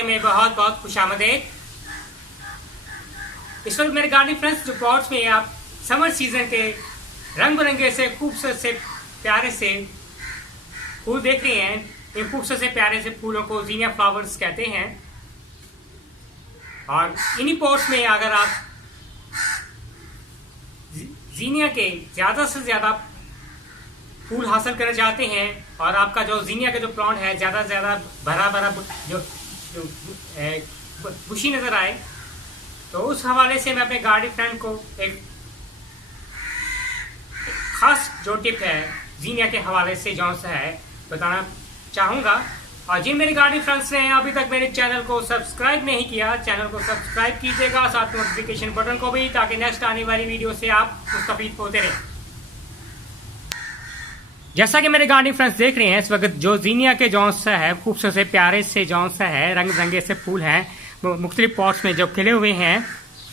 Garden में बहुत बहुत खुशामदीद। इस वक्त मेरे गार्डन फ्रेंड्स जो पॉट्स में आप समर सीजन के रंग बिरंगे से खूबसूरत से प्यारे से फूल देख रहे हैं। इन खूबसूरत से प्यारे से फूलों को जीनिया फ्लावर्स कहते हैं। और इन्हीं पॉट्स में अगर आप जीनिया के ज़्यादा से ज़्यादा फूल हासिल करना चाहते हैं और आपका जो जीनिया का जो प्लांट है ज़्यादा से ज़्यादा भरा भरा जो बुशी नज़र आए, तो उस हवाले से मैं अपने गार्डन फ्रेंड को एक खास जो टिप है जीनिया के हवाले से जो सा है बताना चाहूँगा। और जिन मेरे गार्डन फ्रेंड्स ने अभी तक मेरे चैनल को सब्सक्राइब नहीं किया, चैनल को सब्सक्राइब कीजिएगा, साथ में नोटिफिकेशन बटन को भी, ताकि नेक्स्ट आने वाली वीडियो से आप मुस्तफीद होते रहें। जैसा कि मेरे गार्डन फ्रेंड्स देख रहे हैं इस वक्त जो जीनिया के जौन सा है खूबसूरत से प्यारे से जौन सा है रंग बिरंगे से फूल हैं मुख्तलिफ पॉट्स में जो खिले हुए हैं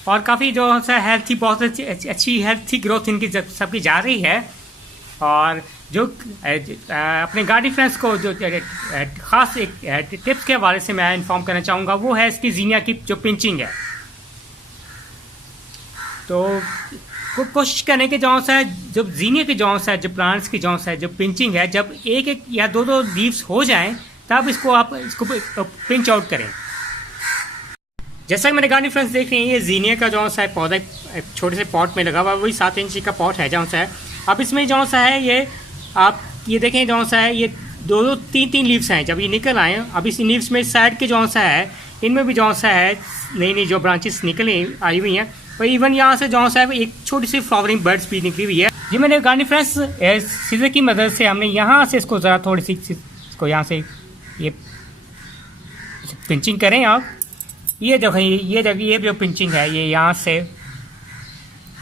और काफ़ी जो सा हेल्थी बहुत अच्छी हेल्थी ग्रोथ इनकी सबकी जा रही है। और जो अपने गार्डन फ्रेंड्स को जो ख़ास एक टिप्स के हवाले से मैं इन्फॉर्म करना चाहूँगा वो है इसकी जीनिया की जो पिंचिंग है। तो कोशिश करें कि जौन सा है जब जीनिया के जौन सा है जो प्लांट्स की जौन सा है जो पिंचिंग है जब एक एक या दो दो लीव्स हो जाएं तब आप इसको पिंच आउट करें। जैसा कि मेरे गार्डन फ्रेंड्स देख रहे हैं ये जीनिया का जौन सा है पौधा छोटे से पॉट में लगा हुआ वही 7 इंच का पॉट है जौन सा है। अब इसमें जौन सा है ये आप ये देखें जौन सा है ये दो तीन लीव्स हैं। जब ये निकल आए अब इस लीव्स में साइड के जौन सा है इनमें भी जौन सा है नई जो ब्रांचेस निकल आई हुई हैं और इवन यहाँ से जौन सा है एक छोटी सी फ्लावरिंग बर्ड्स भी निकली हुई है। जी मेरे गार्डन फ्रेंड्स सीजर की मदद से हमने यहाँ से इसको ज़रा थोड़ी सी इसको यहाँ से ये पिंचिंग करें आप। ये जगह ये जो पिंचिंग है ये यहाँ से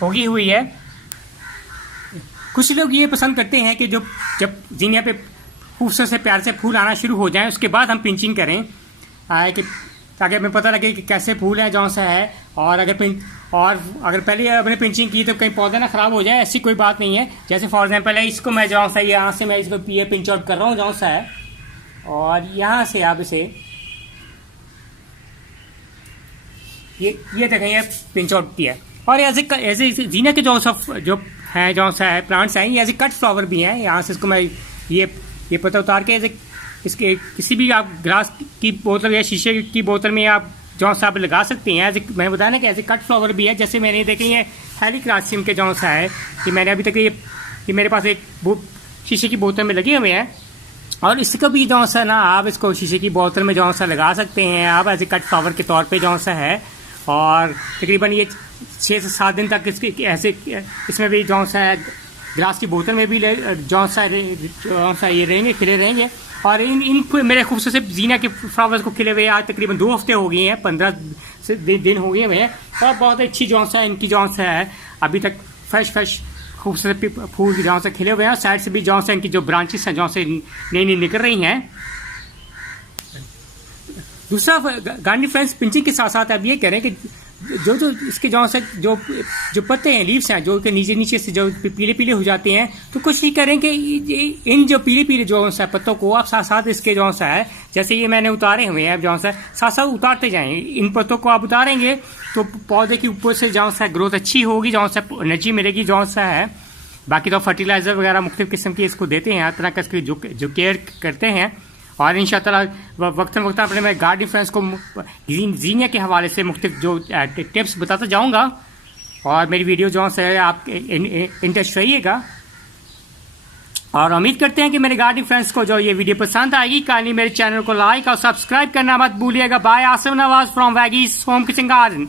होगी हुई है। कुछ लोग ये पसंद करते हैं कि जब जीनिया पे खूबसूरत से प्यार से फूल आना शुरू हो जाए उसके बाद हम पिंचिंग करें कि ताकि हमें पता लगे कि कैसे फूल है जौन सा है। और अगर पहले हमने पिंचिंग की तो कहीं पौधा ना ख़राब हो जाए, ऐसी कोई बात नहीं है। जैसे फॉर एग्जांपल है इसको मैं जौन सा यहाँ से मैं इसको ये पिंच आउट कर रहा हूँ जौन सा है और यहाँ से आप इसे ये देखें ये पिंच आउट किया। और ऐसे जीनिया के जो है जौन सा है प्लांट्स हैं ये ऐसे कट फ्लावर भी हैं। यहाँ से इसको मैं ये पत्ता उतार के ऐसे इसके किसी भी आप ग्लास की बोतल या शीशे की बोतल में आप जौन सा आप लगा सकते हैं। ऐसे मैंने बताया ना कि ऐसे कट फ्लावर भी है। जैसे मैंने देखे ये हेलिक्रासियम के जौन सा है कि मैंने अभी तक ये मेरे पास एक शीशे की बोतल में लगे हुए हैं और इसका भी जौन सा ना आप इसको शीशे की बोतल में जौन सा लगा सकते हैं आप ऐसे कट फ्लावर के तौर पर जौन सा है। और तकरीबन ये 6 से 7 दिन तक ऐसे इसमें भी जौन सा है ग्लास की बोतल में भी जौन सा ये रहेंगे खिले रहेंगे। और इन मेरे खूबसूरत से जीनिया के फ्लावर्स को खिले हुए आज तकरीबन 2 हफ्ते हो गए हैं, 15 दिन हो गए हैं और बहुत अच्छी जौन सा इनकी जौन सा है अभी तक फ्रेश खूबसूरत फूल जौन से खिले हुए हैं। साइड से भी जौन सा इनकी जो ब्रांचेस हैं जौन से नई निकल रही हैं। दूसरा गार्डन फ्रेंड्स पिंचिंग के साथ साथ आप ये कह रहे हैं कि जो इसके जौन से जो पत्ते हैं लीव्स हैं जो कि नीचे से जो पीले हो जाते हैं तो कुछ नहीं करें कि इन जो पीले जो सा पत्तों को आप साथ इसके जौन सा है जैसे ये मैंने उतारे हुए हैं जौन सा साथ उतारते जाएं। इन पत्तों को आप उतारेंगे तो पौधे के ऊपर से जौन सा ग्रोथ अच्छी होगी, जौन सा एनर्जी मिलेगी जौन सा है। बाकी तो फर्टिलाइजर वगैरह मुख्तलिफ किस्म की इसको देते हैं, हर तरह का इसकी जो केयर करते हैं। और इंशाअल्लाह वक्तन अपने मैं गार्डन फ्रेंड्स को जीनिया के हवाले से मुख्तलिफ जो टिप्स बताता जाऊंगा और मेरी वीडियो जो है आप इंटरेस्ट रहिएगा। और उम्मीद करते हैं कि मेरे गार्डन फ्रेंड्स को जो ये वीडियो पसंद आएगी। काइंडली मेरे चैनल को लाइक और सब्सक्राइब करना मत भूलिएगा। Bye, Asif Nawaz from veggie's home kitchen garden.